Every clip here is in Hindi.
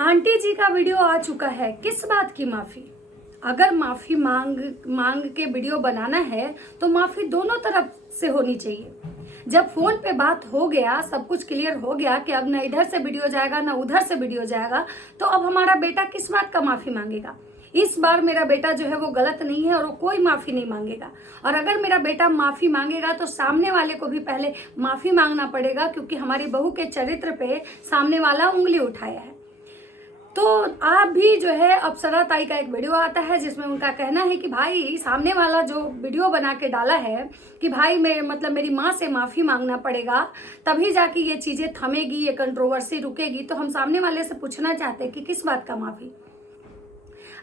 आंटी जी का वीडियो आ चुका है। किस बात की माफी? अगर माफी मांग के वीडियो बनाना है तो माफी दोनों तरफ से होनी चाहिए। जब फोन पे बात हो गया, सब कुछ क्लियर हो गया कि अब ना इधर से वीडियो जाएगा ना उधर से वीडियो जाएगा, तो अब हमारा बेटा किस बात का माफी मांगेगा? इस बार मेरा बेटा जो है वो गलत नहीं है और वो कोई माफी नहीं मांगेगा। और अगर मेरा बेटा माफी मांगेगा तो सामने वाले को भी पहले माफी मांगना पड़ेगा, क्योंकि हमारी बहू के चरित्र पे सामने वाला उंगली उठाया है। तो आप भी जो है, अप्सरा ताई का एक वीडियो आता है जिसमें उनका कहना है कि भाई सामने वाला जो वीडियो बना के डाला है कि भाई मेरी माँ से माफ़ी मांगना पड़ेगा, तभी जाके ये चीज़ें थमेगी, ये कंट्रोवर्सी रुकेगी। तो हम सामने वाले से पूछना चाहते हैं कि किस बात का माफ़ी?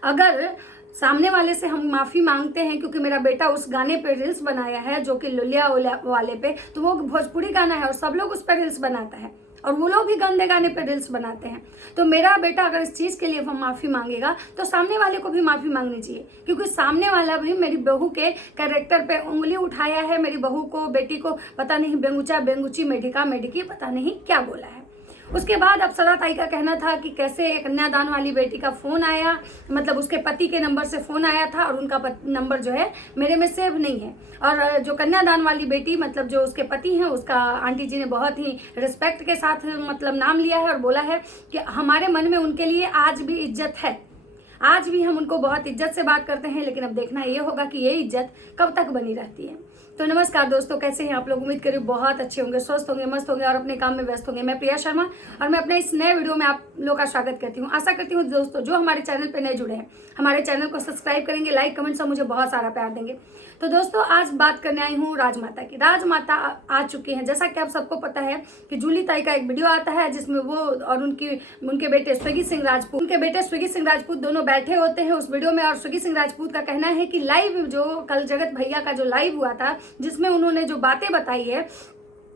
अगर सामने वाले से हम माफ़ी मांगते हैं क्योंकि मेरा बेटा उस गाने पे रील्स बनाया है जो कि लुलिया वाले पे, तो वो भोजपुरी गाना है और सब लोग उस पर रील्स बनाता है और वो लोग भी गंदे गाने पे रील्स बनाते हैं। तो मेरा बेटा अगर इस चीज़ के लिए माफ़ी मांगेगा तो सामने वाले को भी माफ़ी मांगनी चाहिए, क्योंकि सामने वाला भी मेरी बहू के कैरेक्टर पे उंगली उठाया है। मेरी बहू को, बेटी को पता नहीं बेंगुचा बेंगुची, मेडिका मेडिकी पता नहीं क्या बोला है। उसके बाद अप्सरा ताई का कहना था कि कैसे एक कन्यादान वाली बेटी का फ़ोन आया, मतलब उसके पति के नंबर से फ़ोन आया था और उनका नंबर जो है मेरे में सेव नहीं है। और जो कन्यादान वाली बेटी, मतलब जो उसके पति हैं, उसका आंटी जी ने बहुत ही रिस्पेक्ट के साथ मतलब नाम लिया है और बोला है कि हमारे मन में उनके लिए आज भी इज्जत है, आज भी हम उनको बहुत इज्जत से बात करते हैं। लेकिन अब देखना ये होगा कि ये इज्जत कब तक बनी रहती है। तो नमस्कार दोस्तों, कैसे हैं आप लोग? उम्मीद करी बहुत अच्छे होंगे, स्वस्थ होंगे, मस्त होंगे और अपने काम में व्यस्त होंगे। मैं प्रिया शर्मा और मैं अपने इस नए वीडियो में आप लोग का स्वागत करती हूँ। आशा करती हूँ दोस्तों जो हमारे चैनल पे नए जुड़े हैं हमारे चैनल को सब्सक्राइब करेंगे, लाइक कमेंट्स और मुझे बहुत सारा प्यार देंगे। तो दोस्तों आज बात करने आई हूँ राजमाता की। राजमाता आ चुकी हैं। जैसा कि आप सबको पता है कि जूली ताई का एक वीडियो आता है जिसमें वो और उनके बेटे स्विगी सिंह राजपूत दोनों बैठे होते हैं उस वीडियो में। और स्विगी सिंह राजपूत का कहना है कि लाइव जो कल जगत भैया का जो लाइव हुआ था जिसमें उन्होंने जो बातें बताई है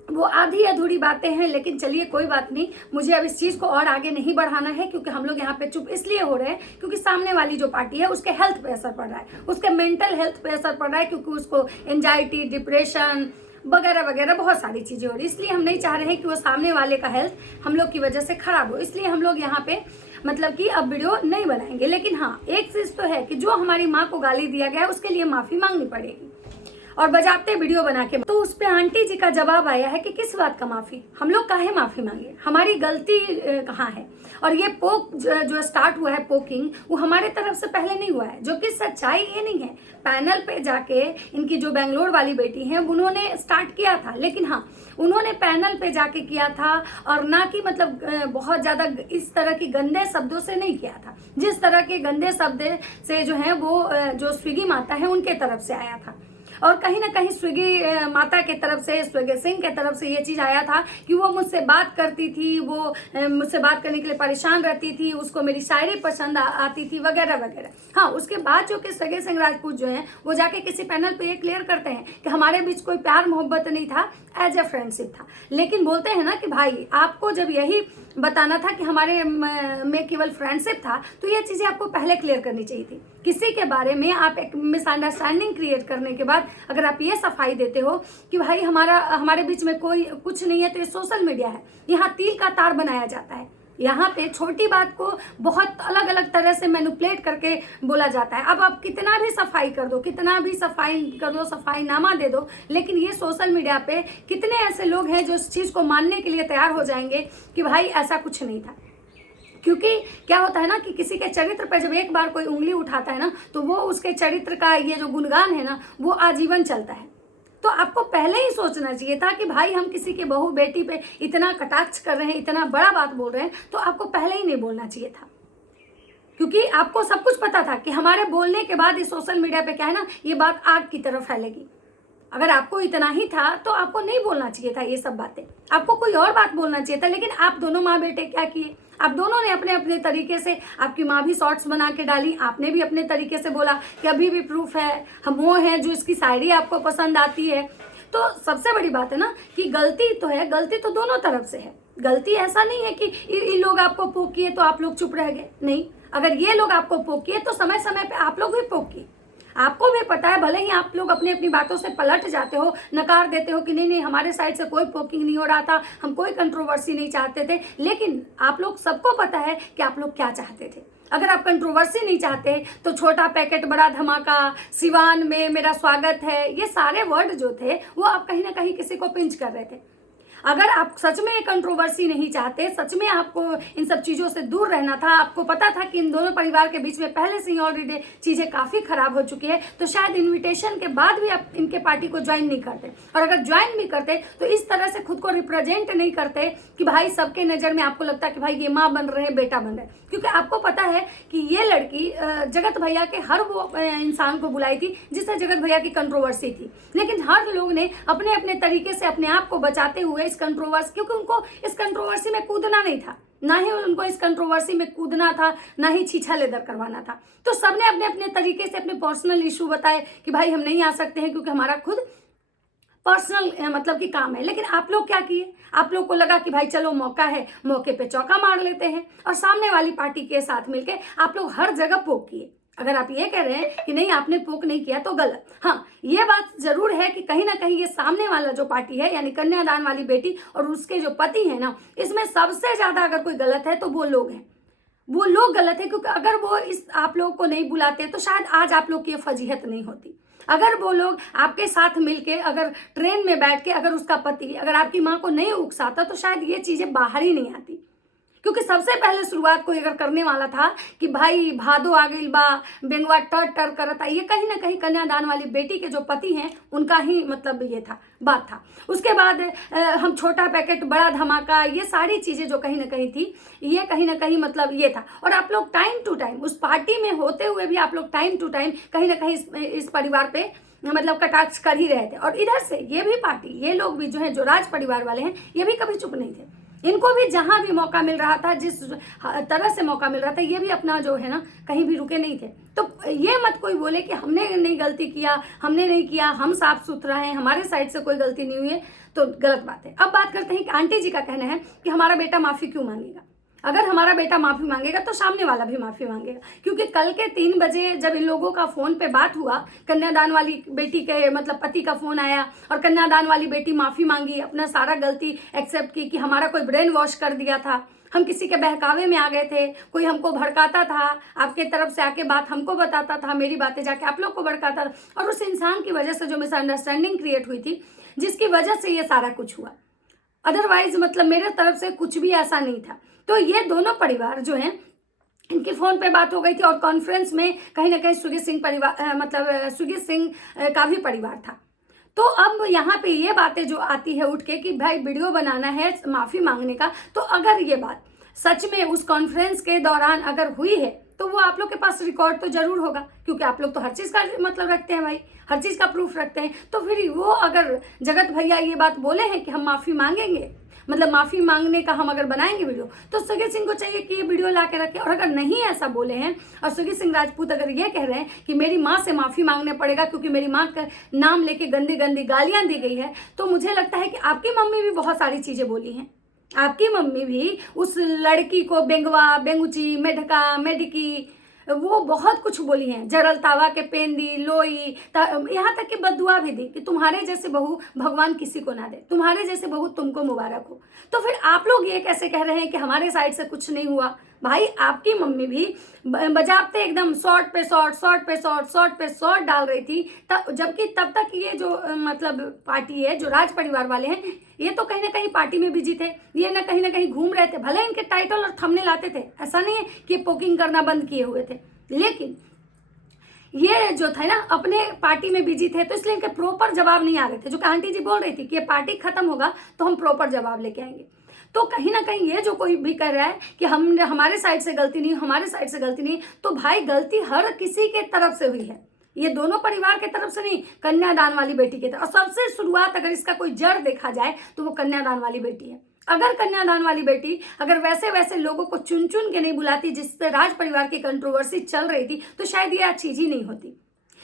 वो आधी अधूरी बातें हैं। लेकिन चलिए कोई बात नहीं, मुझे अब इस चीज़ को और आगे नहीं बढ़ाना है, क्योंकि हम लोग यहाँ पे चुप इसलिए हो रहे हैं क्योंकि सामने वाली जो पार्टी है उसके हेल्थ पे असर पड़ रहा है, उसके मेंटल हेल्थ पे असर पड़ रहा है, क्योंकि उसको एंजाइटी, डिप्रेशन वगैरह वगैरह बहुत सारी चीज़ें हो रही। इसलिए हम नहीं चाह रहे हैं कि वो सामने वाले का हेल्थ हम लोग की वजह से खराब हो। इसलिए हम लोग यहाँ पे मतलब कि अब वीडियो नहीं बनाएंगे। लेकिन हाँ, एक चीज़ तो है कि जो हमारी माँ को गाली दिया गया है उसके लिए माफ़ी मांगनी पड़ेगी और बजाते वीडियो बना के। तो उस पे आंटी जी का जवाब आया है कि किस बात का माफी, हम लोग काहे माफी मांगे, हमारी गलती कहाँ है। और ये पोक जो स्टार्ट हुआ है, पोकिंग, वो हमारे तरफ से पहले नहीं हुआ है, जो कि सच्चाई ये नहीं है। पैनल पे जाके इनकी जो बेंगलोर वाली बेटी हैं उन्होंने स्टार्ट किया था, लेकिन हाँ उन्होंने पैनल पे जाके किया था और ना कि मतलब बहुत ज्यादा इस तरह की गंदे शब्दों से नहीं किया था। जिस तरह के गंदे शब्द से जो है वो जो स्विगी माता है उनके तरफ से आया था। और कहीं ना कहीं स्विगी माता के तरफ से, स्विगी सिंह के तरफ से ये चीज़ आया था कि वो मुझसे बात करती थी, वो मुझसे बात करने के लिए परेशान रहती थी, उसको मेरी शायरी पसंद आती थी वगैरह वगैरह। हाँ, उसके बाद जो कि स्विगी सिंह राजपूत जो हैं वो जाके किसी पैनल पे ये क्लियर करते हैं कि हमारे बीच कोई प्यार मोहब्बत नहीं था, एज ए फ्रेंडशिप था। लेकिन बोलते हैं ना कि भाई आपको जब यही बताना था कि हमारे में केवल फ्रेंडशिप था, तो ये चीज़ें आपको पहले क्लियर करनी चाहिए थी। किसी के बारे में आप एक मिसअंडरस्टैंडिंग क्रिएट करने के बाद अगर आप ये सफाई देते हो कि भाई हमारे बीच में कोई कुछ नहीं है, तो ये सोशल मीडिया है, यहाँ तिल का तार बनाया जाता है। यहाँ पे छोटी बात को बहुत अलग अलग तरह से मैनिपुलेट करके बोला जाता है। अब आप कितना भी सफाई कर दो, सफाई नामा दे दो, लेकिन ये सोशल मीडिया पे कितने ऐसे लोग हैं जो इस चीज़ को मानने के लिए तैयार हो जाएंगे कि भाई ऐसा कुछ नहीं था। क्योंकि क्या होता है ना कि किसी के चरित्र पर जब एक बार कोई उंगली उठाता है ना, तो वो उसके चरित्र का ये जो गुणगान है ना वो आजीवन चलता है। तो आपको पहले ही सोचना चाहिए था कि भाई हम किसी के बहू बेटी पे इतना कटाक्ष कर रहे हैं, इतना बड़ा बात बोल रहे हैं, तो आपको पहले ही नहीं बोलना चाहिए था। क्योंकि आपको सब कुछ पता था कि हमारे बोलने के बाद इस सोशल मीडिया पे क्या है ना, ये बात आग की तरफ फैलेगी। अगर आपको इतना ही था तो आपको नहीं बोलना चाहिए था ये सब बातें, आपको कोई और बात बोलना चाहिए था। लेकिन आप दोनों माँ बेटे क्या किए, आप दोनों ने अपने अपने तरीके से, आपकी माँ भी शॉर्ट्स बना के डाली, आपने भी अपने तरीके से बोला कि अभी भी प्रूफ है, हम वो हैं जो इसकी शायरी आपको पसंद आती है। तो सबसे बड़ी बात है ना कि गलती तो है, गलती तो दोनों तरफ से है। गलती ऐसा नहीं है कि ये लोग आपको पोकिए तो आप लोग चुप रह गए, नहीं। अगर ये लोग आपको पोकिए तो समय समय पे आप लोग भी पोकिए। आपको भी पता है, भले ही आप लोग अपनी अपनी बातों से पलट जाते हो, नकार देते हो कि नहीं नहीं हमारे साइड से कोई पोकिंग नहीं हो रहा था, हम कोई कंट्रोवर्सी नहीं चाहते थे, लेकिन आप लोग सबको पता है कि आप लोग क्या चाहते थे। अगर आप कंट्रोवर्सी नहीं चाहते तो छोटा पैकेट बड़ा धमाका, सिवान में मेरा स्वागत है, ये सारे वर्ड जो थे वो आप कहीं ना कहीं किसी को पिंच कर रहे थे। अगर आप सच में कंट्रोवर्सी नहीं चाहते, सच में आपको इन सब चीज़ों से दूर रहना था, आपको पता था कि इन दोनों परिवार के बीच में पहले से ही ऑलरेडी चीज़ें काफ़ी खराब हो चुकी है, तो शायद इनविटेशन के बाद भी आप इनके पार्टी को ज्वाइन नहीं करते। और अगर ज्वाइन भी करते तो इस तरह से खुद को रिप्रेजेंट नहीं करते कि भाई सबके नज़र में आपको लगता है कि भाई ये माँ बन रहे हैं, बेटा बन रहे हैं। क्योंकि आपको पता है कि ये लड़की जगत भैया के हर वो इंसान को बुलाई थी जिससे जगत भैया की कंट्रोवर्सी थी, लेकिन हर लोग ने अपने अपने तरीके से अपने आप को बचाते हुए इस कंट्रोवर्सी, क्योंकि उनको इस कंट्रोवर्सी में कूदना नहीं था, ना ही उनको इस कंट्रोवर्सी में कूदना था, ना ही छीछा लेदर करवाना था, तो सबने अपने अपने तरीके से अपने पर्सनल इशू बताए कि भाई हम नहीं आ सकते हैं क्योंकि हमारा खुद पर्सनल मतलब कि काम है। लेकिन आप लोग क्या किए, आप लोग को लगा कि भाई चलो मौका है, मौके पे चौका मार लेते हैं, और सामने वाली पार्टी के साथ मिलके आप लोग हर जगह पोक किए। अगर आप ये कह रहे हैं कि नहीं आपने पोक नहीं किया तो गलत। हाँ, ये बात जरूर है कि कहीं ना कहीं ये सामने वाला जो पार्टी है यानी कन्यादान वाली बेटी और उसके जो पति है ना, इसमें सबसे ज्यादा अगर कोई गलत है तो वो लोग हैं, वो लोग गलत है। क्योंकि अगर वो इस आप लोग को नहीं बुलाते तो शायद आज आप लोग की फजीहत नहीं होती। अगर वो लोग आपके साथ मिलके अगर ट्रेन में बैठ के अगर उसका पति अगर आपकी माँ को नहीं उकसाता तो शायद ये चीजें बाहर ही नहीं आती। क्योंकि सबसे पहले शुरुआत कोई अगर करने वाला था कि भाई भादो आ गई बा, बेंगवा टर टर करता, ये कहीं ना कहीं कन्यादान वाली बेटी के जो पति हैं उनका ही मतलब ये था, बात था। उसके बाद हम छोटा पैकेट बड़ा धमाका, ये सारी चीजें जो कहीं ना कहीं थी, ये कहीं ना कहीं मतलब ये था। और आप लोग टाइम टू टाइम उस पार्टी में होते हुए भी आप लोग टाइम टू टाइम कहीं ना कहीं इस परिवार पे मतलब कटाक्ष कर ही रहे थे। और इधर से ये भी पार्टी, ये लोग भी जो है जो राज परिवार वाले हैं, ये भी कभी चुप नहीं थे। इनको भी जहां भी मौका मिल रहा था, जिस तरह से मौका मिल रहा था, ये भी अपना जो है ना कहीं भी रुके नहीं थे। तो ये मत कोई बोले कि हमने नहीं गलती किया, हमने नहीं किया, हम साफ सुथरा हैं, हमारे साइड से कोई गलती नहीं हुई है, तो गलत बात है। अब बात करते हैं कि आंटी जी का कहना है कि हमारा बेटा माफी क्यों मांगेगा। अगर हमारा बेटा माफी मांगेगा तो सामने वाला भी माफी मांगेगा, क्योंकि कल के 3 बजे जब इन लोगों का फोन पे बात हुआ, कन्यादान वाली बेटी के मतलब पति का फोन आया और कन्यादान वाली बेटी माफी मांगी, अपना सारा गलती एक्सेप्ट की कि हमारा कोई ब्रेन वॉश कर दिया था, हम किसी के बहकावे में आ गए थे, कोई हमको भड़काता था, आपके तरफ से आके बात हमको बताता था, मेरी बातें जाके आप लोग को भड़काता था, और उस इंसान की वजह से जो मिसअंडरस्टैंडिंग क्रिएट हुई थी, जिसकी वजह से ये सारा कुछ हुआ। अदरवाइज मतलब मेरे तरफ से कुछ भी ऐसा नहीं था। तो ये दोनों परिवार जो हैं, इनकी फोन पे बात हो गई थी और कॉन्फ्रेंस में कहीं ना कहीं सुगी सिंह परिवार मतलब सुगी सिंह का भी परिवार था। तो अब यहाँ पे ये बातें जो आती है उठ के कि भाई वीडियो बनाना है माफी मांगने का, तो अगर ये बात सच में उस कॉन्फ्रेंस के दौरान अगर हुई है तो वो आप लोग के पास रिकॉर्ड तो जरूर होगा, क्योंकि आप लोग तो हर चीज का मतलब रखते हैं भाई, हर चीज का प्रूफ रखते हैं। तो फिर वो अगर जगत भैया ये बात बोले हैं कि हम माफी मांगेंगे, मतलब माफी मांगने का हम अगर बनाएंगे वीडियो, तो सुगी सिंह को चाहिए कि ये वीडियो ला के रखे। और अगर नहीं ऐसा बोले हैं और सुगी सिंह राजपूत अगर ये कह रहे हैं कि मेरी माँ से माफी मांगने पड़ेगा क्योंकि मेरी माँ का नाम लेके गंदी गंदी गालियां दी गई है, तो मुझे लगता है कि आपकी मम्मी भी बहुत सारी चीजें बोली हैं। आपकी मम्मी भी उस लड़की को बेंगवा, बेंगुची, मेढका, मेढकी, वो बहुत कुछ बोली हैं, जरल तावा के पेंदी, लोई, यहाँ तक कि बदुआ भी दी कि तुम्हारे जैसे बहू भगवान किसी को ना दे, तुम्हारे जैसे बहू तुमको मुबारक हो। तो फिर आप लोग ये कैसे कह रहे हैं कि हमारे साइड से कुछ नहीं हुआ। भाई आपकी मम्मी भी बजाबते एकदम शॉर्ट पे शॉर्ट, शॉर्ट पे शॉर्ट, शॉर्ट पे शॉर्ट डाल रही थी, जबकि तब तक ये जो मतलब पार्टी है, जो राज परिवार वाले हैं, ये तो कहीं ना कहीं पार्टी में बिजी थे, ये ना कहीं घूम रहे थे। भले इनके टाइटल और थंबनेल आते थे, ऐसा नहीं है कि पोकिंग करना बंद किए हुए थे, लेकिन ये जो था ना अपने पार्टी में बिजी थे, तो इसलिए इनके प्रॉपर जवाब नहीं आ रहे थे। जो कि आंटी जी बोल रही थी कि ये पार्टी खत्म होगा तो हम प्रॉपर जवाब लेके आएंगे। तो कहीं ना कहीं ये जो कोई भी कर रहा है कि हमने हमारे साइड से गलती नहीं, हमारे साइड से गलती नहीं, तो भाई गलती हर किसी के तरफ से हुई है, ये दोनों परिवार के तरफ से नहीं, कन्यादान वाली बेटी के तरफ। और सबसे शुरुआत अगर इसका कोई जड़ देखा जाए तो वो कन्यादान वाली बेटी है। अगर कन्यादान वाली बेटी अगर वैसे वैसे लोगों को चुन चुन के नहीं बुलाती जिससे राज परिवार की कंट्रोवर्सी चल रही थी, तो शायद ये चीज ही नहीं होती।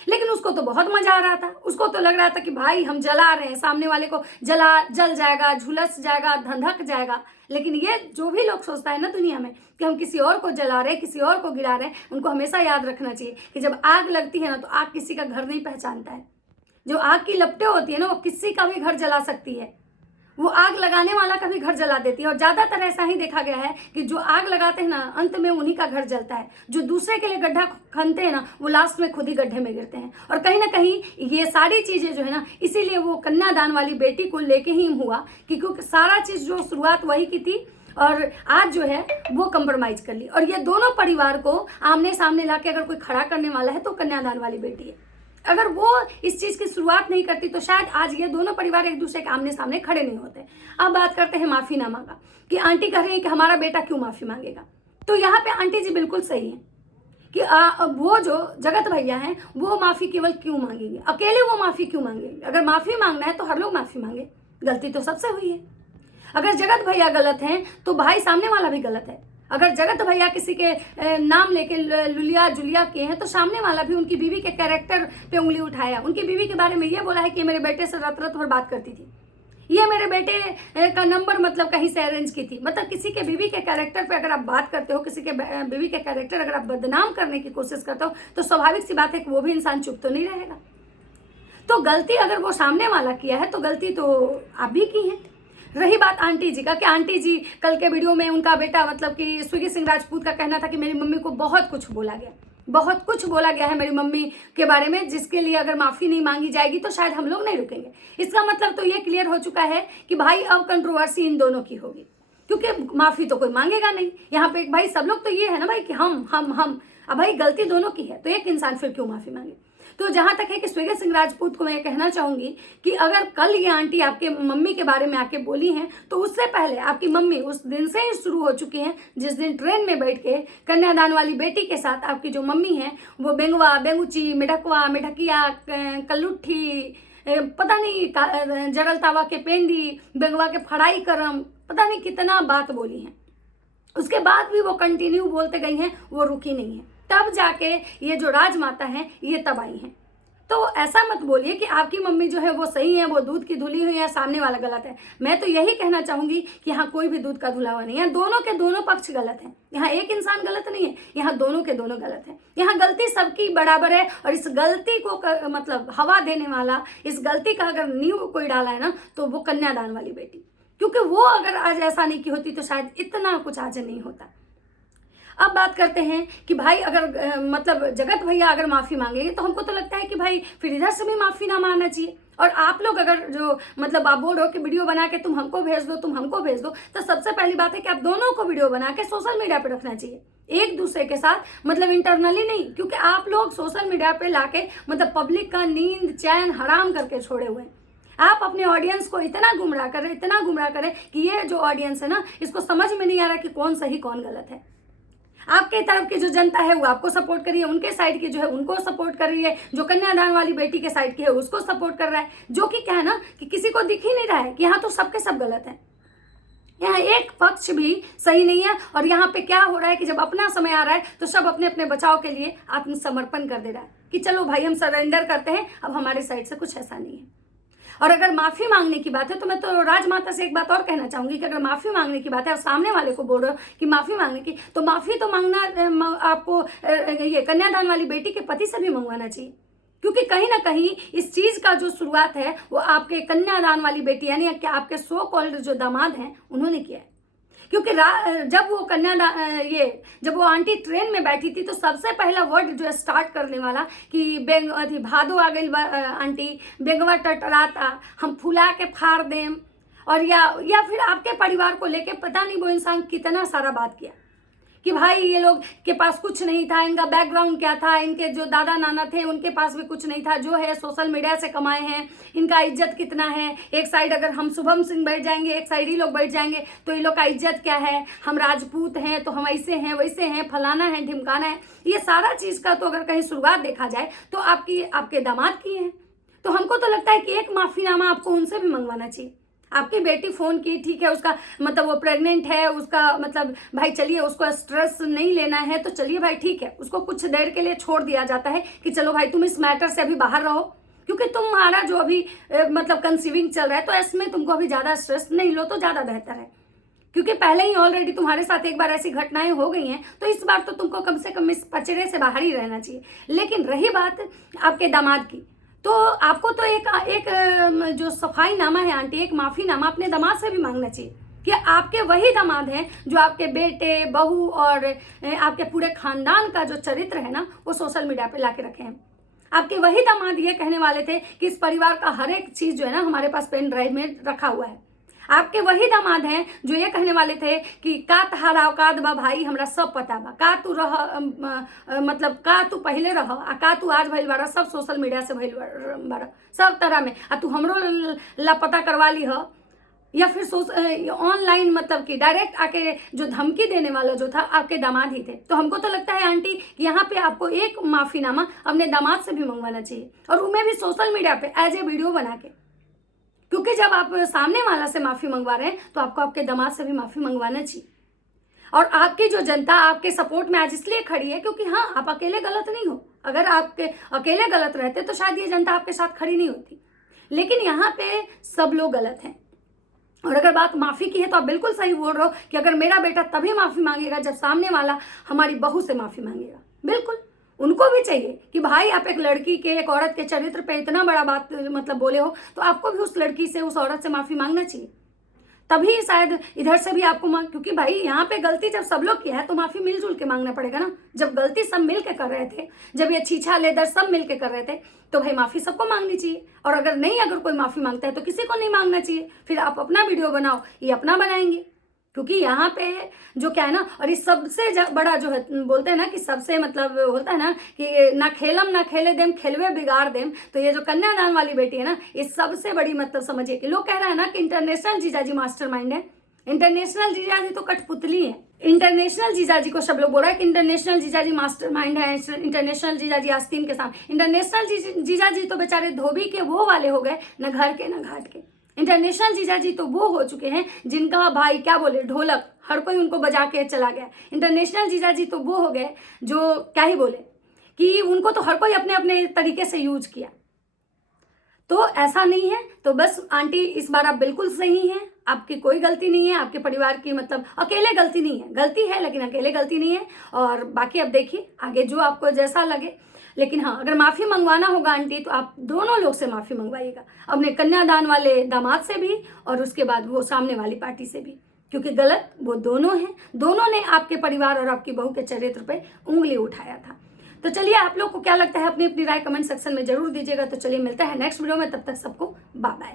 लेकिन उसको तो बहुत मजा आ रहा था, उसको तो लग रहा था कि भाई हम जला रहे हैं, सामने वाले को जल जाएगा, झुलस जाएगा, धंधक जाएगा। लेकिन ये जो भी लोग सोचता है ना दुनिया में कि हम किसी और को जला रहे हैं, किसी और को गिरा रहे हैं, उनको हमेशा याद रखना चाहिए कि जब आग लगती है ना तो आग किसी का घर नहीं पहचानता है। जो आग की लपटें होती है ना वो किसी का भी घर जला सकती है, वो आग लगाने वाला का भी घर जला देती है। और ज्यादातर ऐसा ही देखा गया है कि जो आग लगाते हैं ना अंत में उन्हीं का घर जलता है, जो दूसरे के लिए गड्ढा खनते हैं ना वो लास्ट में खुद ही गड्ढे में गिरते हैं। और कहीं ना कहीं ये सारी चीजें जो है ना इसीलिए वो कन्यादान वाली बेटी को लेके ही हुआ, क्योंकि सारा चीज जो शुरुआत वही की थी और आज जो है वो कंप्रोमाइज कर ली। और ये दोनों परिवार को आमने सामने लाके अगर कोई खड़ा करने वाला है तो कन्यादान वाली बेटी है। अगर वो इस चीज की शुरुआत नहीं करती तो शायद आज ये दोनों परिवार एक दूसरे के आमने सामने खड़े नहीं होते। अब बात करते हैं माफीनामा का, कि आंटी कह रही है कि हमारा बेटा क्यों माफी मांगेगा। तो यहाँ पे आंटी जी बिल्कुल सही है कि वो जो जगत भैया हैं वो माफी केवल क्यों मांगेंगे, अकेले वो माफी क्यों मांगेंगे। अगर माफी मांगना है तो हर लोग माफी मांगे, गलती तो सबसे हुई है। अगर जगत भैया गलत हैं तो भाई सामने वाला भी गलत है। अगर जगत भैया किसी के नाम लेके लुलिया जुलिया किए हैं तो सामने वाला भी उनकी बीवी के कैरेक्टर पे उंगली उठाया, उनकी बीवी के बारे में ये बोला है कि मेरे बेटे से रात रात भर बात करती थी, ये मेरे बेटे का नंबर मतलब कहीं से अरेंज की थी। मतलब किसी के बीवी के कैरेक्टर पे अगर आप बात करते हो, किसी के बीवी के कैरेक्टर अगर आप बदनाम करने की कोशिश करते हो तो स्वाभाविक सी बात है कि वो भी इंसान चुप तो नहीं रहेगा। तो गलती अगर वो सामने वाला किया है तो गलती तो आप भी की है। रही बात आंटी जी का, कि आंटी जी कल के वीडियो में उनका बेटा मतलब कि स्विगी सिंह राजपूत का कहना था कि मेरी मम्मी को बहुत कुछ बोला गया, बहुत कुछ बोला गया है मेरी मम्मी के बारे में, जिसके लिए अगर माफी नहीं मांगी जाएगी तो शायद हम लोग नहीं रुकेंगे। इसका मतलब तो ये क्लियर हो चुका है कि भाई अब कंट्रोवर्सी इन दोनों की होगी, क्योंकि माफी तो कोई मांगेगा नहीं। यहाँ पे एक भाई सब लोग तो ये है ना भाई कि हम अब भाई गलती दोनों की है तो एक इंसान फिर क्यों माफी मांगे। तो जहां तक है कि स्विगी सिंह राजपूत को मैं कहना चाहूंगी कि अगर कल ये आंटी आपके मम्मी के बारे में आके बोली हैं तो उससे पहले आपकी मम्मी उस दिन से ही शुरू हो चुकी हैं जिस दिन ट्रेन में बैठ के कन्यादान वाली बेटी के साथ आपकी जो मम्मी है वो बेंगवा, बेंगुची, मिठकवा, मिठकिया, कलुट्ठी, पता नहीं जरल तावा के पेंदी, बेंगवा के फड़ाई करम, पता नहीं कितना बात बोली है। उसके बाद भी वो कंटिन्यू बोलते गई हैं, वो रुकी नहीं है। तब जाके ये जो राजमाता हैं ये तब आई हैं। तो ऐसा मत बोलिए कि आपकी मम्मी जो है वो सही है, वो दूध की धुली हुई है, सामने वाला गलत है। मैं तो यही कहना चाहूंगी कि यहाँ कोई भी दूध का धुला हुआ नहीं है, दोनों के दोनों पक्ष गलत हैं। यहाँ एक इंसान गलत नहीं है, यहाँ दोनों के दोनों गलत हैं। यहाँ गलती सबकी बराबर है। और इस गलती को मतलब हवा देने वाला, इस गलती का अगर नींव कोई डाला है ना तो वो कन्यादान वाली बेटी, क्योंकि वो अगर आज ऐसा नहीं की होती तो शायद इतना कुछ आज नहीं होता। अब बात करते हैं कि भाई अगर मतलब जगत भैया अगर माफी मांगेंगे तो हमको तो लगता है कि भाई फिर इधर से भी माफी ना मांगना चाहिए। और आप लोग अगर जो मतलब आप बोल रहे हो कि वीडियो बना के तुम हमको भेज दो, तुम हमको भेज दो, तो सबसे पहली बात है कि आप दोनों को वीडियो बना के सोशल मीडिया पे रखना चाहिए, एक दूसरे के साथ, मतलब इंटरनली नहीं। क्योंकि आप लोग सोशल मीडिया पे लाके मतलब पब्लिक का नींद चैन हराम करके छोड़े हुए हैं। आप अपने ऑडियंस को इतना गुमराह करें, इतना गुमराह करें कि ये जो ऑडियंस है ना इसको समझ में नहीं आ रहा कि कौन सही कौन गलत है। आपके तरफ की जो जनता है वो आपको सपोर्ट कर रही है, उनके साइड की जो है उनको सपोर्ट कर रही है, जो कन्यादान वाली बेटी के साइड की है उसको सपोर्ट कर रहा है। जो कि क्या है ना कि किसी को दिख ही नहीं रहा है कि यहाँ तो सबके सब गलत है, यहाँ एक पक्ष भी सही नहीं है। और यहाँ पे क्या हो रहा है कि जब अपना समय आ रहा है तो सब अपने अपने बचाव के लिए आत्मसमर्पण कर दे रहा है कि चलो भाई हम सरेंडर करते हैं, अब हमारे साइड से कुछ ऐसा नहीं है। और अगर माफी मांगने की बात है तो मैं तो राजमाता से एक बात और कहना चाहूंगी कि अगर माफी मांगने की बात है और सामने वाले को बोल रहे हो कि माफी मांगने की, तो माफी तो मांगना आपको ये कन्यादान वाली बेटी के पति से भी मंगवाना चाहिए। क्योंकि कहीं ना कहीं इस चीज का जो शुरुआत है वो आपके कन्यादान वाली बेटी यानी कि आपके सो कॉल्ड जो दामाद हैं उन्होंने किया है। क्योंकि जब वो जब वो आंटी ट्रेन में बैठी थी तो सबसे पहला वर्ड जो स्टार्ट करने वाला कि भादो आ गई आंटी, बेंगवा टटराता, हम फुला के फाड़ देम, और या फिर आपके परिवार को लेके पता नहीं वो इंसान कितना सारा बात किया कि भाई ये लोग के पास कुछ नहीं था, इनका बैकग्राउंड क्या था, इनके जो दादा नाना थे उनके पास भी कुछ नहीं था, जो है सोशल मीडिया से कमाए हैं, इनका इज्जत कितना है। एक साइड अगर हम शुभम सिंह बैठ जाएंगे, एक साइड ही लोग बैठ जाएंगे तो ये लोग का इज्जत क्या है, हम राजपूत हैं तो हम ऐसे हैं वैसे हैं, फलाना है ढिमकाना है। ये सारा चीज़ का तो अगर कहीं शुरुआत देखा जाए तो आपके दामाद की है। तो हमको तो लगता है कि एक माफीनामा आपको उनसे भी मंगवाना चाहिए। आपकी बेटी फोन की, ठीक है, उसका मतलब वो प्रेग्नेंट है, उसका मतलब भाई चलिए उसको स्ट्रेस नहीं लेना है तो चलिए भाई ठीक है, उसको कुछ देर के लिए छोड़ दिया जाता है कि चलो भाई तुम इस मैटर से अभी बाहर रहो, क्योंकि तुम्हारा जो अभी मतलब कंसीविंग चल रहा है, तो इसमें तुमको अभी ज़्यादा स्ट्रेस नहीं लो तो ज़्यादा बेहतर है, क्योंकि पहले ही ऑलरेडी तुम्हारे साथ एक बार ऐसी घटनाएं हो गई हैं, तो इस बार तो तुमको कम से कम इस पचड़े से बाहर ही रहना चाहिए। लेकिन रही बात आपके दामाद की, तो आपको तो एक जो सफाईनामा है आंटी, एक माफ़ीनामा अपने दामाद से भी मांगना चाहिए कि आपके वही दामाद हैं जो आपके बेटे, बहू और आपके पूरे खानदान का जो चरित्र है ना, वो सोशल मीडिया पे लाके रखे हैं। आपके वही दामाद ये कहने वाले थे कि इस परिवार का हर एक चीज़ जो है ना हमारे पास पेन ड्राइव में रखा हुआ है। आपके वही दामाद हैं जो ये कहने वाले थे कि का तहारा औकात बा भाई, हमरा सब पता बा, का तू रह मतलब का तू पहले रह आ का तू आज भइल बारा, सब सोशल मीडिया से भइल बारा सब तरह में, आ तू हमरो लापता करवा ली ह, या फिर ऑनलाइन मतलब कि डायरेक्ट आके जो धमकी देने वाला जो था आपके दामाद ही थे। तो हमको तो लगता है आंटी यहाँ पे आपको एक माफ़ीनामा अपने दामाद से भी मंगवाना चाहिए, और उनमें भी सोशल मीडिया पे एज ए वीडियो बना के, क्योंकि जब आप सामने वाला से माफ़ी मंगवा रहे हैं तो आपको आपके दामाद से भी माफ़ी मंगवाना चाहिए। और आपकी जो जनता आपके सपोर्ट में आज इसलिए खड़ी है क्योंकि हाँ, आप अकेले गलत नहीं हो। अगर आपके अकेले गलत रहते तो शायद ये जनता आपके साथ खड़ी नहीं होती, लेकिन यहाँ पे सब लोग गलत हैं। और अगर बात माफ़ी की है तो आप बिल्कुल सही बोल रहे हो कि अगर मेरा बेटा तभी माफ़ी मांगेगा जब सामने वाला हमारी बहू से माफ़ी मांगेगा। बिल्कुल उनको भी चाहिए कि भाई आप एक लड़की के, एक औरत के चरित्र पे इतना बड़ा बात मतलब बोले हो, तो आपको भी उस लड़की से, उस औरत से माफ़ी मांगना चाहिए, तभी शायद इधर से भी आपको क्योंकि भाई यहाँ पे गलती जब सब लोग किया है तो माफ़ी मिलजुल के मांगना पड़ेगा ना। जब गलती सब मिल के कर रहे थे, जब ये छीछा लेदर सब मिल के कर रहे थे, तो भाई माफ़ी सबको मांगनी चाहिए। और अगर कोई माफ़ी मांगता है तो किसी को नहीं मांगना चाहिए। फिर आप अपना वीडियो बनाओ, ये अपना बनाएंगे, क्योंकि यहाँ पे जो क्या है ना, और इस सबसे बड़ा जो है बोलते हैं ना कि सबसे मतलब होता है ना कि ना खेलम ना खेले देम, खेलवे बिगाड़ देम। तो ये जो कन्यादान वाली बेटी है ना, इस सबसे बड़ी मतलब समझिए कि लोग कह रहे हैं ना कि इंटरनेशनल जीजाजी मास्टरमाइंड है। इंटरनेशनल जीजाजी तो कठपुतली है। इंटरनेशनल जीजाजी को सब लोग बोल रहे हैं कि इंटरनेशनल जीजाजी मास्टरमाइंड है, इंटरनेशनल जीजाजी आस्तीन के साथ। इंटरनेशनल जीजाजी तो बेचारे धोबी के वो वाले हो गए, न घर के न घाट के। इंटरनेशनल जीजाजी तो वो हो चुके हैं जिनका भाई क्या बोले ढोलक हर कोई उनको बजा के चला गया। इंटरनेशनल जीजाजी तो वो हो गए जो क्या ही बोले कि उनको तो हर कोई अपने अपने तरीके से यूज किया। तो ऐसा नहीं है। तो बस आंटी इस बार आप बिल्कुल सही हैं, आपकी कोई गलती नहीं है, आपके परिवार की मतलब अकेले गलती नहीं है, गलती है लेकिन अकेले गलती नहीं है। और बाकी अब देखिए आगे जो आपको जैसा लगे। लेकिन हाँ, अगर माफ़ी मंगवाना होगा आंटी तो आप दोनों लोग से माफ़ी मंगवाइएगा, अपने कन्यादान वाले दामाद से भी और उसके बाद वो सामने वाली पार्टी से भी, क्योंकि गलत वो दोनों हैं। दोनों ने आपके परिवार और आपकी बहू के चरित्र पे उंगली उठाया था। तो चलिए, आप लोग को क्या लगता है अपनी अपनी राय कमेंट सेक्शन में जरूर दीजिएगा। तो चलिए मिलता है नेक्स्ट वीडियो में, तब तक सबको बाय बाय।